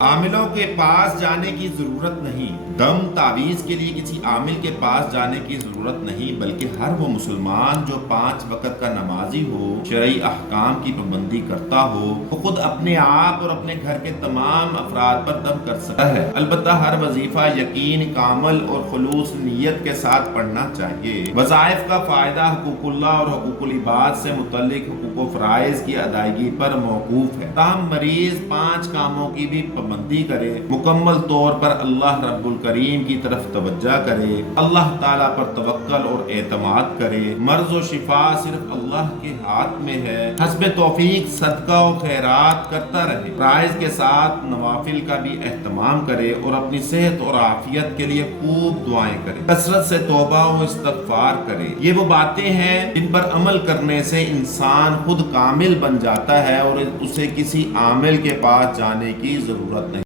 عاملوں کے پاس جانے کی ضرورت نہیں، دم تعویذ کے لیے کسی عامل کے پاس جانے کی ضرورت نہیں، بلکہ ہر وہ مسلمان جو 5 وقت کا نمازی ہو، شرعی احکام کی پابندی کرتا ہو، وہ خود اپنے آپ اور اپنے گھر کے تمام افراد پر دم کر سکتا ہے۔ البتہ ہر وظیفہ یقین کامل اور خلوص نیت کے ساتھ پڑھنا چاہیے۔ وظائف کا فائدہ حقوق اللہ اور حقوق العباد سے متعلق حقوق و فرائض کی ادائیگی پر موقوف ہے، تاہم مریض 5 کاموں کی بھی پابندی کرے، مکمل طور پر اللہ رب الکریم کی طرف توجہ کرے، اللہ تعالیٰ پر توکل اور اعتماد کرے، مرض و شفا صرف اللہ کے ہاتھ میں ہے، حسب توفیق صدقہ و خیرات کرتا رہے، فرائض کے ساتھ نوافل کا بھی اہتمام کرے اور اپنی صحت اور عافیت کے لیے خوب دعائیں کرے، کثرت سے توبہ و استغفار کرے۔ یہ وہ باتیں ہیں جن پر عمل کرنے سے انسان خود کامل بن جاتا ہے اور اسے کسی عامل کے پاس جانے کی ضرورت نہیں۔